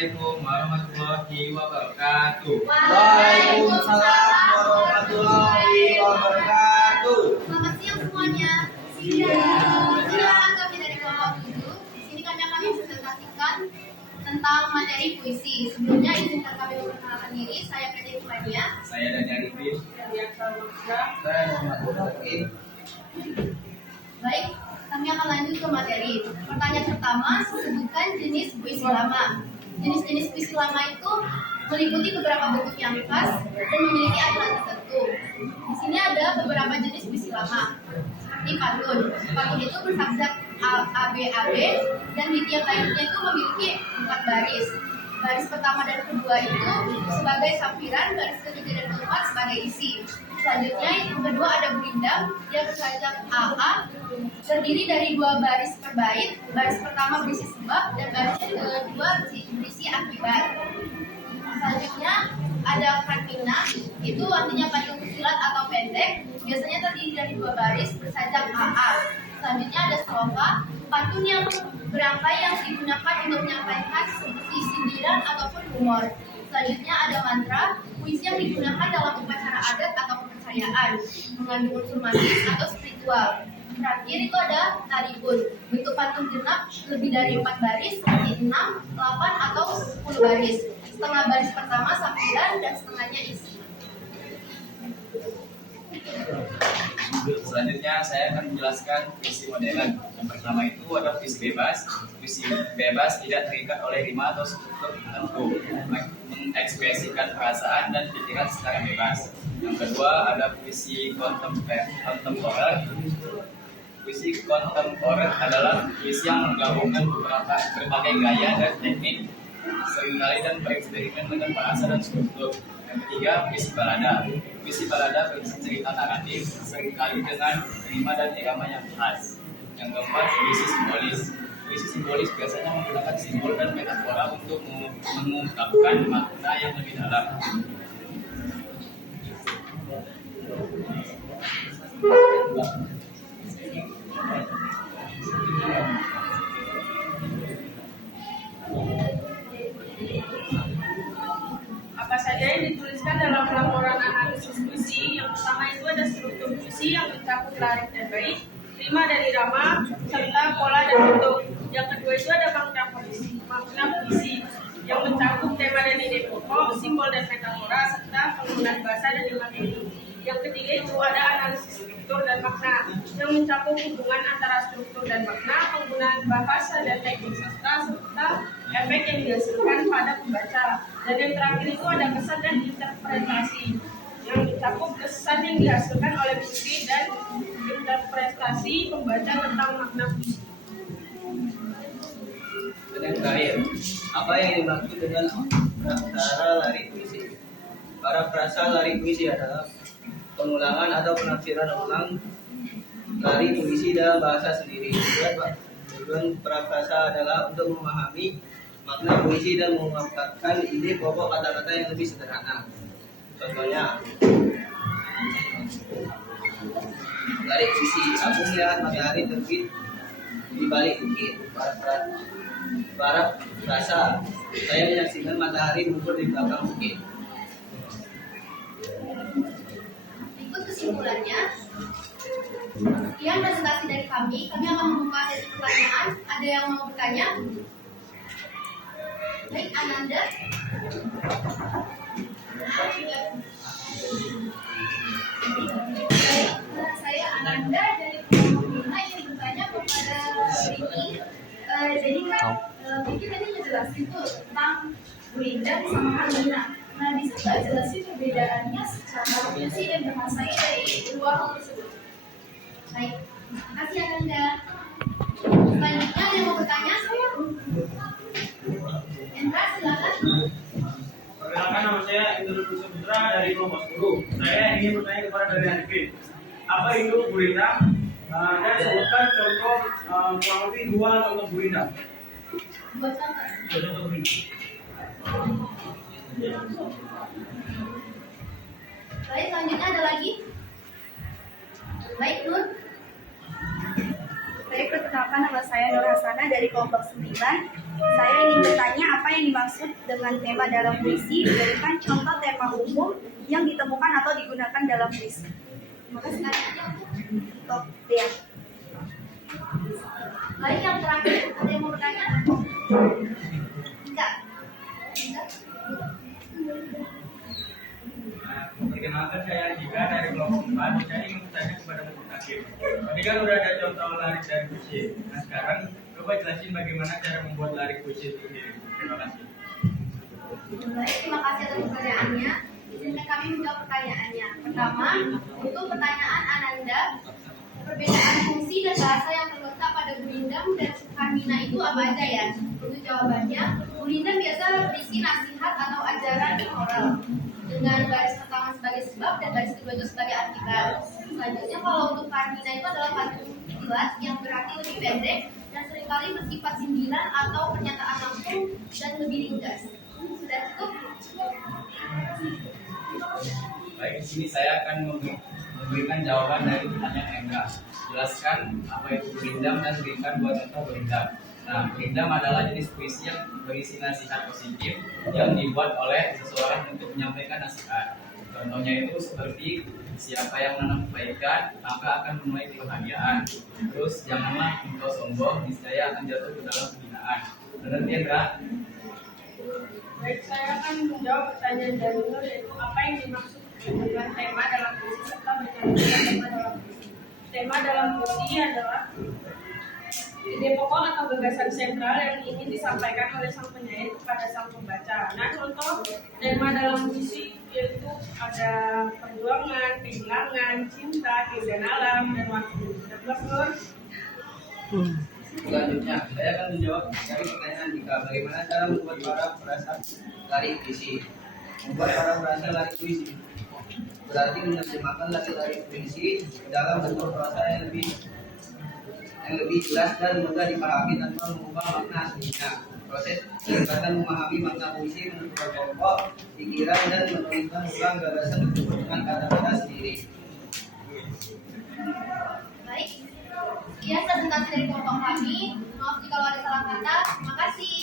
Assalamualaikum warahmatullahi wabarakatuh. Waalaikumsalam warahmatullahi wabarakatuh. Selamat siang semuanya. Silakan kami dari kelompok 7. Di sini kami akan mempresentasikan tentang materi puisi. Sebelumnya izinkan kami memperkenalkan diri. Saya Kaja Ifania. Saya Dani Arifin. Saya Muhammad Hakim. Baik, kami akan lanjut ke materi. Pertanyaan pertama, sebutkan jenis puisi lama. Jenis-jenis puisi lama itu meliputi beberapa bentuk yang khas dan memiliki aturan tertentu. Di sini ada beberapa jenis puisi lama. Seperti pantun. Pantun itu bersabda ABAB dan di tiap baitnya itu memiliki 4 baris. Baris pertama dan kedua itu sebagai sampiran, baris ketiga dan keempat sebagai isi. Selanjutnya yang kedua ada berindam, dia bersajak AA, terdiri dari 2 baris per bait. Baris pertama berisi sebab dan baris kedua berisi akibat. Selanjutnya ada kantina, itu artinya pantun silat atau pendek, biasanya terdiri dari 2 baris bersajak AA. Selanjutnya ada strofa, pantun yang berangkai yang digunakan untuk menyampaikan seperti sindiran ataupun humor. Selanjutnya ada mantra, puisi yang digunakan dalam upacara adat atau kepercayaan, mengandung unsur magis atau spiritual. Terakhir itu ada tarikun, bentuk pantun genap lebih dari 4 baris seperti 6, 8 atau 10 baris. Setengah baris pertama sampiran dan setengahnya isi. Selanjutnya saya akan menjelaskan puisi modern. Yang pertama itu ada puisi bebas. Puisi bebas tidak terikat oleh rima atau struktur tertentu, mengekspresikan perasaan dan pikiran secara bebas. Yang kedua ada puisi kontemporer. Puisi kontemporer adalah puisi yang menggabungkan berbagai gaya dan teknik, seringkali dan bereksperimen dengan bahasa dan struktur. Yang ketiga, puisi balada. Puisi balada berisi cerita naratif, seringkali dengan rima dan irama yang khas. Yang keempat, puisi simbolis. Puisi simbolis biasanya menggunakan simbol dan metafora untuk mengungkapkan makna yang lebih dalam. Apa saja yang dituliskan dalam laporan analisis puisi? Yang pertama itu ada struktur puisi yang mencakup larik dan bait, rima dan irama, serta pola dan bentuk. Yang kedua itu ada makna puisi yang mencakup tema dan ide pokok, simbol dan metafora, serta penggunaan bahasa dan imagery. Yang ketiga itu ada analisis struktur dan makna yang mencakup hubungan antara struktur dan makna, penggunaan bahasa dan teknik sastra, serta efek yang dihasilkan pada pembaca. Dan yang terakhir itu ada kesan dan interpretasi yang mencakup kesan yang dihasilkan oleh puisi dan interpretasi pembaca tentang makna puisi. Dan yang terakhir, apa yang dimaksud dengan prasara lari puisi? Para prasa lari puisi adalah pengulangan atau penafsiran ulang lari puisi dalam bahasa sendiri. Tujuan praprasa adalah untuk memahami makna puisi dan mengungkapkan ide pokok kata-kata yang lebih sederhana. Contohnya, lari puisi, aku melihat matahari terbit di balik bukit. Para prasa, saya menyaksikan matahari mengukur di belakang bukit. Berikut kesimpulannya. Sekian presentasi dari kami. Kami akan membuka sesi pertanyaan. Ada yang mau bertanya? Baik, Ananda. Baik, saya Ananda dari kelompok 5 ingin bertanya kepada Riki. Jadi kan Riki tadi ngejelasin tuh tentang berindam sama kantina. Nah, bisa nggak jelasin perbedaannya secara puisi dan bahasanya dari dua hal tersebut? Baik, terima kasih Ananda. Selanjutnya ada yang mau bertanya? Endra, silakan. Perkenalkan, nama saya Indra Putra dari kelompok 10. Saya ingin bertanya kepada Dani Arifin, apa itu gurindam? Dan sebutkan contoh kurang lebih 2 contoh gurindam. Buat contoh. Contoh gurindam. Baik, selanjutnya ada lagi? Baik, Nur. Baik, perkenalkan nama saya Nur Hasana dari kelompok 9. Saya ingin bertanya apa yang dimaksud dengan tema dalam puisi, berikan contoh tema umum yang ditemukan atau digunakan dalam puisi. Maka sekarang aja Untuk dia. baik, yang terakhir ada yang mau bertanya? Enggak. Enggak. Perkenalkan saya Jika dari kelompok 4. Saya ingin bertanya kepada Bapak Hakim. Tadi kan udah ada contoh larik dari puisi. Nah sekarang coba jelasin bagaimana cara membuat larik puisi itu sendiri. Terima kasih. Baik, terima kasih atas pertanyaannya. Izinkan kami menjawab pertanyaannya. Pertama, untuk pertanyaan Ananda, perbedaan fungsi dan bahasa yang terletak pada gurindam dan Karmina itu apa aja ya? Untuk jawabannya, gurindam biasa berisi nasihat atau ajaran moral dengan baris pertama sebagai sebab dan baris kedua itu sebagai akibat. Selanjutnya, kalau untuk Karmina itu adalah pantun kilat yang berarti lebih pendek dan seringkali bersifat sindiran atau pernyataan langsung dan lebih ringkas. Sudah cukup? Baik, di sini saya akan memberikan jawaban dari pertanyaan Endra. Jelaskan apa itu gurindam dan berikan dua contoh gurindam. Nah, gurindam adalah jenis puisi yang berisi nasihat positif yang dibuat oleh seseorang untuk menyampaikan nasihat. Contohnya itu seperti siapa yang menanam kebaikan maka akan menuai kebahagiaan. Terus janganlah engkau sombong, niscaya akan jatuh ke dalam penghinaan. Benar, Endra? Baik, saya akan menjawab pertanyaan dari Nur, yaitu apa yang dimaksud dengan tema dalam puisi serta menjelaskan tema dalam puisi. Tema dalam puisi adalah ide pokok atau gagasan sentral yang ingin disampaikan oleh sang penyair kepada sang pembaca. Nah, contoh tema dalam puisi yaitu ada perjuangan, kehilangan, cinta, keindahan alam, dan waktu. Nur. Selanjutnya, saya akan menjawab dari pertanyaan Dika. Bagaimana cara membuat para perasa larik puisi? Membuat para perasa larik puisi berarti menerjemahkan larik puisi dalam bentuk prosa yang lebih jelas dan mudah dipahami tanpa mengubah makna aslinya. Proses peningkatan memahami makna puisi menentukan pokok pikiran dan menuliskan ulang gagasan tersebut dengan kata-kata sendiri. Baik, sekian presentasi dari kelompok kami. Maaf jika ada salah kata. Terima kasih.